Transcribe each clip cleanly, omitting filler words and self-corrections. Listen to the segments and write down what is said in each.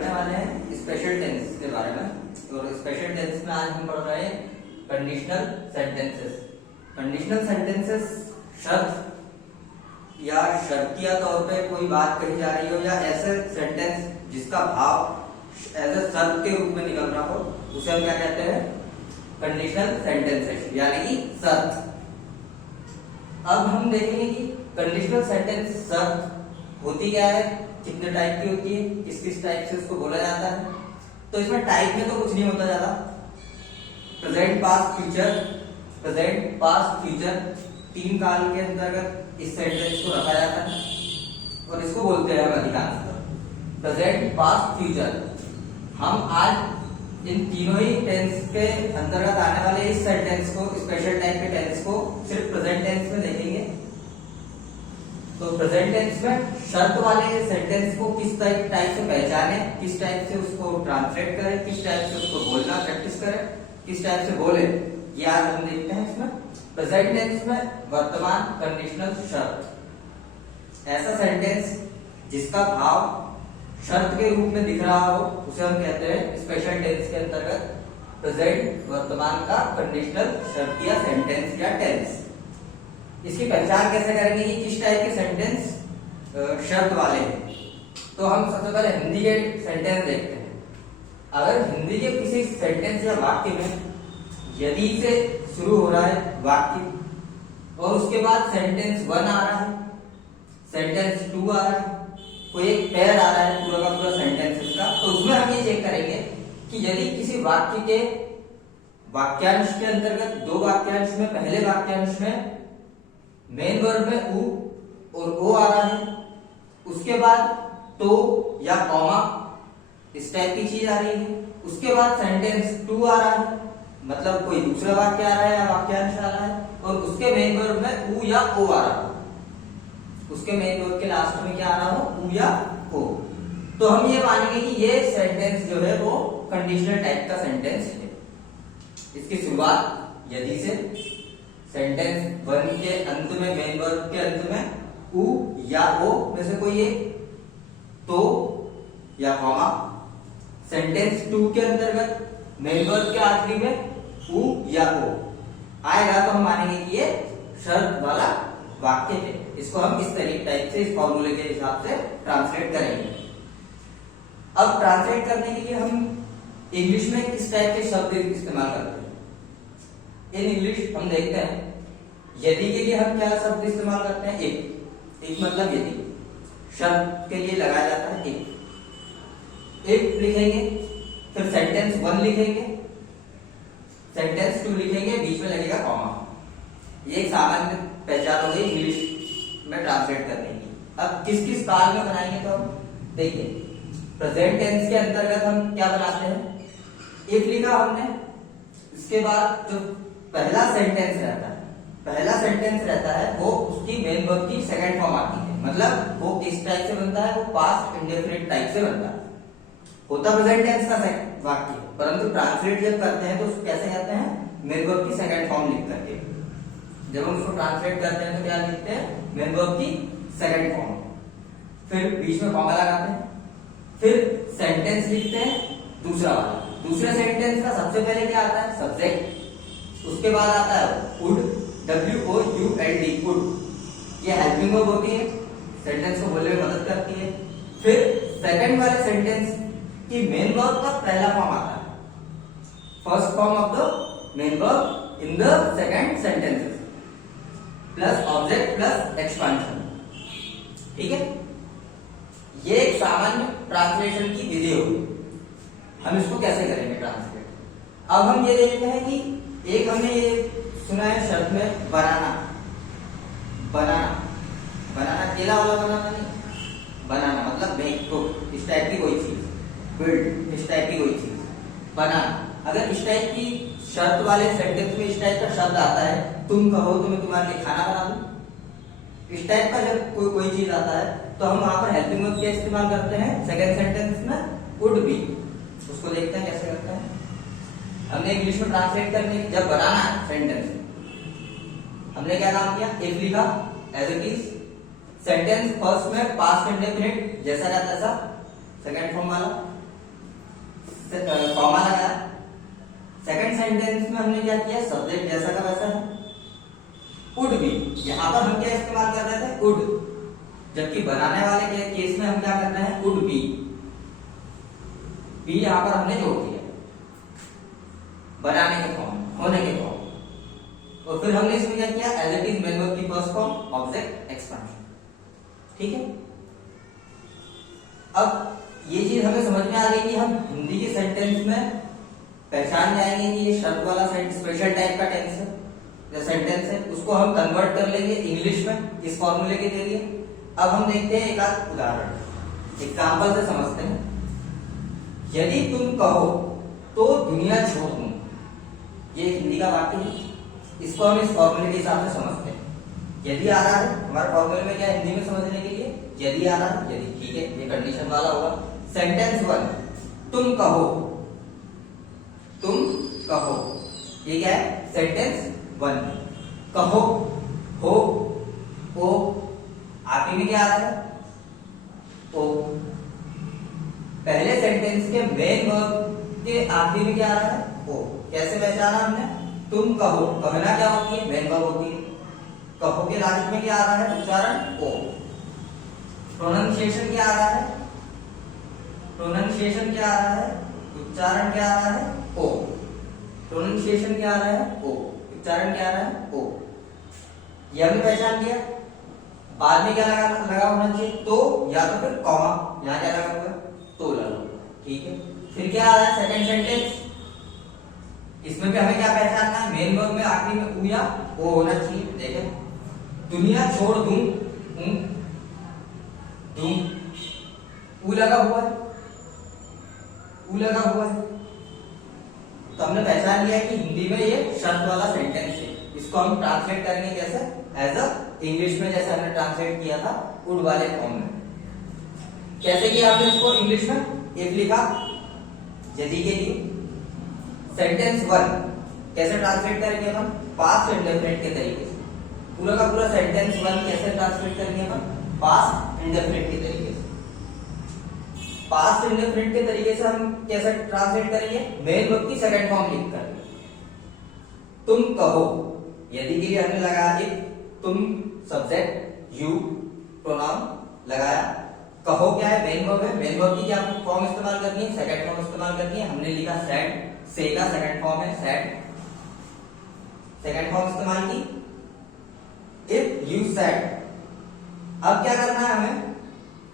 पढ़ने वाले हैं स्पेशल टेंस के बारे में। और स्पेशल टेंस में आज हम पढ़ रहे हैं कंडीशनल सेंटेंसेस। कंडीशनल सेंटेंसेस शर्त या शर्तिया तौर पे कोई बात कही जा रही हो या ऐसे सेंटेंस जिसका भाव एज ए शर्त के रूप में निकल रहा हो, उसे हम क्या कहते हैं? कंडीशनल सेंटेंसेस यानी कि शर्त। अब हम देखेंगे कि कंडीशनल सेंटेंस शर्त होती क्या है, कितने टाइप की होती है, किस किस टाइप से उसको बोला जाता है। तो इसमें टाइप में तो कुछ नहीं होता ज्यादा। Present past future, present past future तीन काल के अंतर्गत इस सेंटेंस को रखा जाता है और इसको बोलते हैं हम अधिकांशतः प्रेजेंट पास्ट फ्यूचर। हम आज इन तीनों ही टेंस के अंतर्गत आने वाले इस सेंटेंस को, स्पेशल टाइप के टेंस को सिर्फ प्रेजेंट टेंस में देखेंगे। तो प्रेजेंट टेंस में शर्त वाले सेंटेंस को किस टाइप से पहचाने, किस टाइप से उसको ट्रांसलेट करें, किस टाइप से उसको बोलना प्रैक्टिस करें, किस टाइप से बोले, ये आज हम देखते हैं। इसमें प्रेजेंट टेंस में वर्तमान कंडीशनल शर्त, ऐसा सेंटेंस जिसका भाव शर्त के रूप में दिख रहा हो उसे हम कहते हैं स्पेशल टेंस के अंतर्गत प्रेजेंट वर्तमान का कंडीशनल शर्त या सेंटेंस या टेंस। इसकी पहचान कैसे करेंगे कि किस टाइप के सेंटेंस शर्त वाले हैं? तो हम सबसे पहले हिंदी के सेंटेंस देखते हैं। अगर हिंदी के किसी सेंटेंस या वाक्य में यदि से शुरू हो रहा है वाक्य और उसके बाद सेंटेंस 1 आ रहा है, सेंटेंस 2 आ रहा है, कोई एक पैर आ रहा है पूरा का पूरा सेंटेंस का, तो उसमें हम ये चेक करेंगे कि यदि किसी वाक्य के वाक्यांश के अंतर्गत दो वाक्यांश में पहले वाक्यांश में मेन वर्ब में उ और ओ आ रहा है, उसके बाद तो या कॉमा इस टाइप की चीज आ रही है, उसके बाद सेंटेंस 2 आ रहा है, मतलब कोई दूसरा वाक्य आ रहा है या वाक्यांश आ रहा है, और उसके मेन वर्ब में उ या ओ आ रहा हो, उसके मेन वर्ब के लास्ट में क्या आ रहा हो, उ या ओ, तो हम ये मानेंगे कि ये सेंटेंस जो है वो कंडीशनल टाइप का सेंटेंस है। इसकी शुरुआत यदि से, सेंटेंस 1 के अंत में मेन वर्ब के अंत में उ या ओ में से कोई एक, तो या कॉमा, सेंटेंस 2 के अंतर्गत मेन वर्ब के आखिरी में उ या ओ आएगा तो हम मानेंगे कि ये शर्त वाला वाक्य है। इसको हम इस तरीके टाइप से, इस फॉर्मूले के हिसाब से ट्रांसलेट करेंगे। अब ट्रांसलेट करने के लिए हम इंग्लिश में किस टाइप के शब्द इस्तेमाल करते हैं? इन इंग्लिश हम देखते हैं यदि के लिए हम क्या शब्द इस्तेमाल करते हैं? एक मतलब यदि शब्द के लिए लगाया जाता है एक लिखेंगे, फिर सेंटेंस 1 लिखेंगे, सेंटेंस 2 लिखेंगे, बीच में लगेगा कॉमा। ये एक सामान्य पहचान हो गई इंग्लिश में ट्रांसलेट करने की। अब किस किस काल में बनाएंगे तो हम देखिए, प्रेजेंट टेंस के अंतर्गत हम क्या बनाते हैं? एक लिखा हमने, इसके बाद जो पहला सेंटेंस रहता है वो उसकी मेन वर्ब की सेकंड फॉर्म आती है, मतलब वो किस टाइप से बनता है? वो पास्ट इंडेफिनिट टाइप से बनता है। होता प्रेजेंट टेंस का वाक्य, परंतु ट्रांसलेट जब करते हैं तो उसको कैसे कहते हैं? मेन वर्ब की सेकंड फॉर्म लिख करके। जब हम उसको ट्रांसलेट करते हैं तो क्या लिखते हैं? मेन वर्ब की सेकंड फॉर्म, फिर बीच में कॉमा लगाते हैं, फिर सेंटेंस लिखते हैं दूसरा वाला। दूसरे सेंटेंस का सबसे पहले क्या आता है? सब्जेक्ट, उसके बाद आता है वुड, WOULD, वुड। ये हेल्पिंग वर्ब होती है, सेंटेंस को बोलने में मदद करती है। फिर सेकंड वाले सेंटेंस की मेन वर्ब का पहला फॉर्म आता है, first form of the main verb in the second sentences, plus object plus expansion. ठीक है, ये एक सामान्य ट्रांसलेशन की विधि होगी। हम इसको कैसे करेंगे ट्रांसलेट? अब हम ये देखते हैं कि एक हमने ये सुना है शब्द में बनाना, केला वाला बनाना नहीं, बनाना मतलब मेक, कुक, इस टाइप की कोई चीज, बिल्ड, इस टाइप की कोई चीज, बनाना। अगर इस टाइप की शर्त वाले सेंटेंस में इस टाइप का शब्द आता है, तुम कहो तो मैं तुम्हारे लिए खाना बना दूं, इस टाइप का जब कोई चीज आता है तो हम वहां पर हेल्पिंग वर्ब क्या इस्तेमाल करते हैं? सेकंड सेंटेंस में वुड बी। उसको देखते हैं कैसे करते हैं। हमने इंग्लिश में ट्रांसलेट करने, जब बनाना है सेंटेंस, हमने क्या काम किया? इफ लिखा as it is, sentence first में पास्ट इंडेफिनिट जैसा रहता था सेकंड फॉर्म वाला, कॉमा लगाया। सेकंड सेंटेंस में हमने क्या किया, सब्जेक्ट जैसा का वैसा है, वुड बी। यहां पर हम क्या इस्तेमाल कर रहे थे, वुड, जबकि बनाने वाले के केस में हम क्या कर रहे हैं, वुड बी। बी यहां पर हमने जोड़ दिया बनाने के फॉर्म, होने के फॉर्म। और फिर हमने इसमें क्या किया, as it is main verb की फर्स्ट फॉर्म, ऑब्जेक्ट एक्सपेंशन। ठीक है। अब ये चीज हमें समझ में आ गई कि हम हिंदी के सेंटेंस में पहचान जाएंगे कि ये शर्त वाला स्पेशल टाइप का टेंस है या सेंटेंस है, उसको हम कन्वर्ट कर लेंगे इंग्लिश में इस फॉर्मूले के जरिए। अब हम देखते हैं एक आध उदाहरण, एग्जाम्पल से समझते हैं। यदि तुम कहो तो दुनिया छोड़ दूं, ये हिंदी का वाक्य है, इसको हम इस फॉर्मूले के हिसाब से समझते हैं। यदि आ रहा है हमारे फॉर्मूले में, क्या हिंदी में समझने के लिए यदि आ रहा है, यदि, ठीक है, ये कंडीशन वाला होगा। सेंटेंस 1, तुम कहो, तुम कहो, ये क्या है, सेंटेंस 1। कहो, हो, ओ, आखिर में क्या आ रहा है, ओ। पहले सेंटेंस के मेन वर्ब के आखिर में क्या आ रहा है, ओ। कैसे पहचाना हमने, तुम कहो, कहना क्या होती है, मेन वर्ब होती है। कहो के लास्ट में क्या आ रहा है, उच्चारण, ओ। प्रोनाउंसिएशन क्या आ रहा है, प्रोनाउंसिएशन क्या आ रहा है, उच्चारण क्या आ रहा है, ओ। प्रोनाउंसिएशन क्या आ रहा है, ओ। उच्चारण क्या आ रहा है, ओ। ये हमने पहचान लिया। बाद में क्या लगा होना चाहिए, तो या तो फिर कॉमा, यहां क्या लगा हुआ है, तो लगा। ठीक है। फिर क्या आ रहा है, सेकंड सेंटेंस, इसमें भी हमें क्या पहचानना है, मेन वर्ब में आखिरी में ऊ या ओ होना चाहिए। देखें, दुनिया छोड़ दूं, दूं, ऊ लगा हुआ है, ऊ लगा हुआ है। तो हमने पहचान लिया कि हिंदी में ये शर्त वाला सेंटेंस है। इसको हम ट्रांसलेट करेंगे कैसे, एज अ इंग्लिश में, जैसे हमने ट्रांसलेट किया था वुड वाले फॉर्म में। कैसे किया हमने इसको इंग्लिश में, इफ लिखा यदि के लिए। सेंटेंस 1 कैसे ट्रांसलेट करेंगे अपन, पास्ट इंडेफिनिट के तरीके से। पूरा का पूरा सेंटेंस 1 कैसे ट्रांसलेट करेंगे अपन, पास्ट इंडेफिनिट के तरीके से। पास्ट इंडेफिनिट के तरीके से हम कैसे ट्रांसलेट करेंगे, मेन वर्ब की सेकंड फॉर्म लिख कर। तुम कहो, यदि के लिए हमने लगाया इफ, तुम सब्जेक्ट, यू प्रोनाउन लगाया। कहो क्या है, मेन वर्ब है, मेन वर्ब की क्या फॉर्म इस्तेमाल करनी है, सेकंड फॉर्म इस्तेमाल करनी है। हमने लिखा सेड, से का सेकंड फॉर्म है सेड, सेकंड फॉर्म इस्तेमाल की। इफ यू सेड, अब क्या करना है हमें,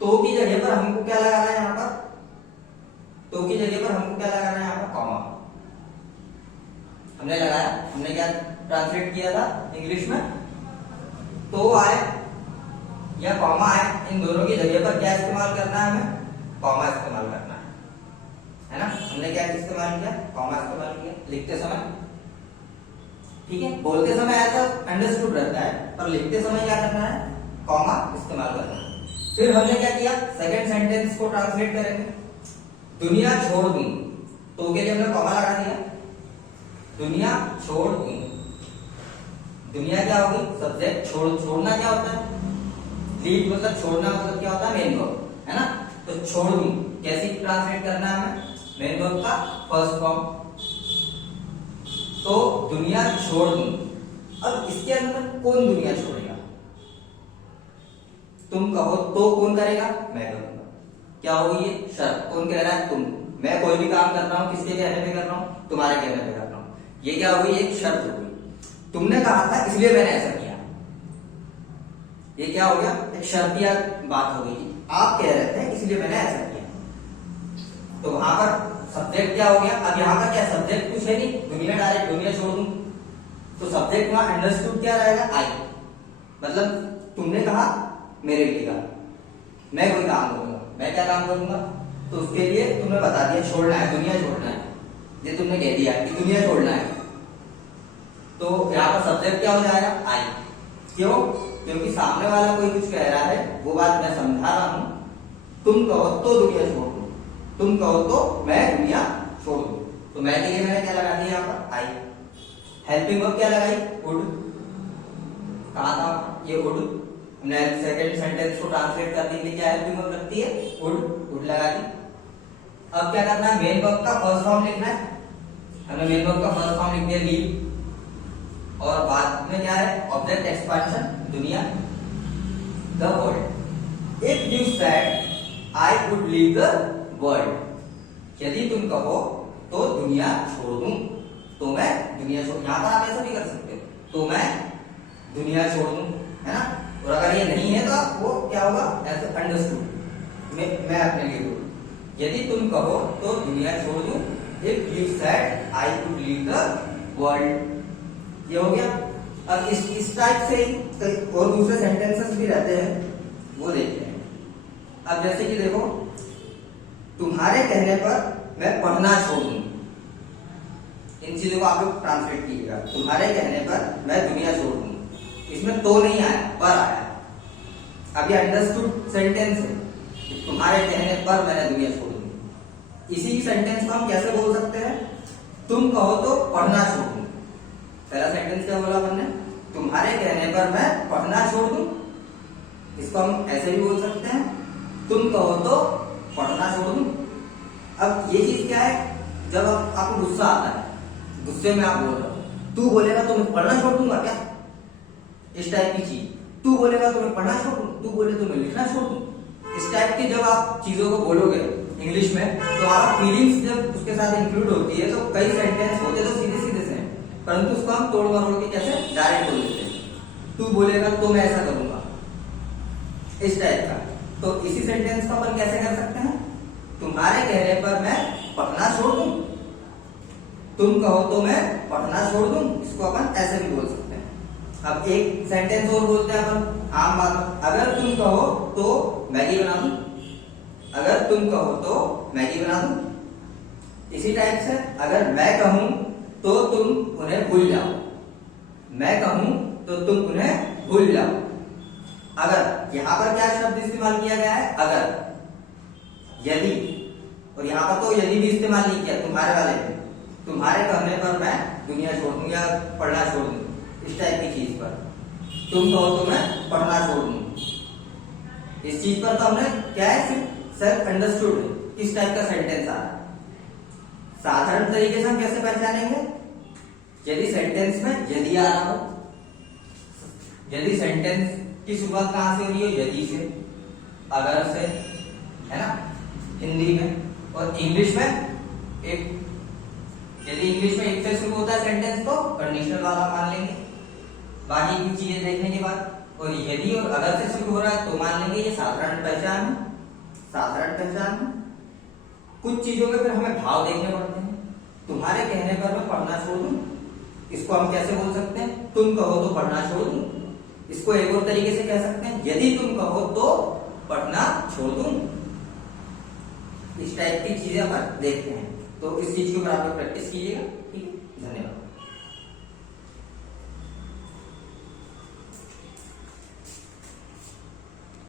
तो की जगह पर हमको क्या लगाना है, यहां पर तो की जगह पर हमको क्या लगाना है, यहां पर कॉमा हमने लगाया। हमने क्या ट्रांसलेट किया था इंग्लिश में, तो आए या कॉमा आए, इन दोनों की जगह पर क्या इस्तेमाल करना है, हमें कॉमा इस्तेमाल करना है ना। हमने क्या इस्तेमाल किया, कॉमा इस्तेमाल किया लिखते समय। ठीक है, बोलते समय ऐसा अंडरस्टूड रहता है, पर लिखते समय क्या करना है, कॉमा इस्तेमाल करना है। फिर हमने क्या किया, सेकंड सेंटेंस को ट्रांसलेट करेंगे। दुनिया छोड़ दूं, तो के लिए हमने कॉमा लगा दिया। दुनिया छोड़ दूं, दुनिया क्या होगी, सब्जेक्ट, छोड़ना क्या होता है, लीव मतलब छोड़ना, मतलब क्या होता है, मेन वर्ब, है ना। तो छोड़ दूं कैसे ट्रांसलेट करना है हमें, मेन वर्ब का फर्स्ट फॉर्म। तो दुनिया छोड़ दूं, अब इसके अंदर कौन दुनिया छोड़ेगा, तुम कहो तो कौन करेगा, मैं करूंगा। क्या होगी ये शर्त, कौन कह रहा है, तुम। मैं कोई भी काम कर रहा हूं, किसके कहने पे कर रहा हूं, तुम्हारे कहने पे कर रहा हूं। ये क्या होगी, एक शर्त होगी। तुमने कहा था इसलिए मैंने ऐसा किया, ये क्या हो गया, एक शर्तिया बात हो गई। आप कह रहे थे इसलिए मैंने ऐसा किया, तो वहां पर सब्जेक्ट क्या हो गया। अब यहाँ का क्या, सब्जेक्ट कुछ है नहीं, दुनिया डायरेक्ट दुनिया छोड़ दूं, तो सब्जेक्ट वहां अंडरस्टूड क्या रहेगा, आई। मतलब तुमने कहा, मेरे लिए कहा, मैं कोई काम करूंगा, मैं क्या काम करूंगा, तो उसके लिए तुमने बता दिया छोड़ना है, दुनिया छोड़ना है। ये तुमने कह दिया कि दुनिया छोड़ना है, तो यहाँ पर सब्जेक्ट क्या हो जाएगा, आई। क्यों, क्योंकि सामने वाला कोई कुछ कह रहा है, वो बात मैं समझा रहा हूं। तुम कहो तो दुनिया छोड़ दो, तुम कहो तो मैं दुनिया छोड़ दूं, तो मैं के लिए मैंने क्या लगा दिया, यहाँ पर आई। हेल्पिंग वर्ब क्या लगाई, वुड। कहा था ये वुड, हमने सेकंड सेंटेंस को ट्रांसलेट करने के लिए क्या हेल्पिंग वर्ब लगती है, वुड, वुड लगा दी। अब क्या करना है, मेन वर्ब का फर्स्ट फॉर्म लिखना है। हमने मेन वर्ब का फर्स्ट फॉर्म लिख दिया लीव, और बाद में क्या है, ऑब्जेक्ट एक्सपांशन, दुनिया, the world. If you said I would leave the world, यदि तुम कहो तो दुनिया छोड़ दूं, तो मैं दुनिया छोड़, यहां पर आप ऐसा भी कर सकते हो, तो मैं दुनिया छोड़ दूं, है ना। और अगर ये नहीं है तो वो क्या होगा, ऐसे अंडरस्टूड, मैं अपने लिए बोलूं, यदि तुम कहो तो दुनिया छोड़ दूं, if you said I would leave the world, ये हो गया। अब इस टाइप से और दूसरे सेंटेंसेस भी रहते हैं, वो देखते हैं। अब जैसे कि देखो, तुम्हारे कहने पर मैं पढ़ना छोड़ दूं, इन चीजों को आप लोग ट्रांसलेट कीजिएगा। तुम्हारे कहने पर मैं दुनिया छोड़ दूं, इसमें तो नहीं आया, पर आया। अब ये अंडरस्टूड सेंटेंस है, तुम्हारे कहने पर मैंने दुनिया छोड़ दी। इसी सेंटेंस को हम कैसे बोल सकते हैं, तुम कहो तो पढ़ना छोड़ दूं। पहला सेंटेंस क्या बोला हमने, तुम्हारे कहने पर मैं पढ़ना छोड़ दूं, इसको हम ऐसे भी बोल सकते हैं, तुम कहो तो पढ़ना छोड़ दूं। अब ये चीज क्या है, जब आपको गुस्सा आता है, गुस्से में आप बोल रहे हो, तू बोलेगा तो मैं पढ़ना छोड़ दूंगा क्या, इस टाइप की चीज, तू बोलेगा तो मैं पढ़ना छोड़ दूं, तू बोले तो मैं लिखना छोड़ दूं, इस टाइप की जब आप चीजों को बोलोगे इंग्लिश में, तो आप फीलिंग्स जब उसके साथ इंक्लूड होती है, तो कई सेंटेंस होते तो सीधे सीधे से, परंतु उसको हम तोड़ मरोड़ के कैसे डायरेक्ट बोल देते हैं, तू बोलेगा तो मैं ऐसा करूंगा, इस टाइप का। तो इसी सेंटेंस को अपन कैसे कर सकते हैं, तुम्हारे कहने पर मैं पढ़ना छोड़ दूं, तुम कहो तो मैं पढ़ना छोड़ दूं, इसको अपन ऐसे भी बोल सकते हैं। अब एक सेंटेंस और बोलते हैं अपन आम बात, अगर तुम कहो तो मैगी बना दूं, अगर तुम कहो तो मैगी बना दूं। इसी टाइप से अगर मैं कहूं तो तुम उन्हें भूल जाओ, मैं कहूं तो तुम उन्हें भूल जाओ। अगर, यहां पर क्या शब्द इस्तेमाल किया गया है, अगर, यदि, और यहां पर तो यदि भी इस्तेमाल नहीं किया तुम्हारे वाले में, तुम्हारे कहने पर मैं दुनिया छोड़ दूं या पढ़ना छोड़ दूं, इस टाइप की चीज पर, तुम कहो तो मैं पढ़ना छोड़ दूं, इस चीज पर तो हमने क्या है, सिर्फ सेल्फ अंडरस्टूड, इस टाइप का सेंटेंस आ रहा है। साधारण तरीके से हम कैसे पहचानेंगे, यदि सेंटेंस में यदि आ रहा हो, यदि सेंटेंस की शुरुआत कहां से हो रही हो, यदि से, अगर से, है ना, हिंदी में। और इंग्लिश में एक, यदि इंग्लिश में एक से शुरू होता है सेंटेंस तो कंडीशनल वाला मान लेंगे, बाकी की चीजें देखने के बाद। और यदि और अगर से शुरू हो रहा है तो मान लेंगे ये साधारण पहचान है, साधारण पहचान है। कुछ चीजों के फिर हमें भाव देखने पड़ते हैं। तुम्हारे कहने पर मैं पढ़ना छोड़ दूं, इसको हम कैसे बोल सकते हैं, तुम कहो तो पढ़ना छोड़ दूं। इसको एक और तरीके से कह सकते हैं, यदि तुम कहो तो पढ़ना छोड़ दूं। इस टाइप की चीजें अपन देखते हैं, तो इस चीज के ऊपर आप लोग प्रैक्टिस कीजिएगा। ठीक है, धन्यवाद।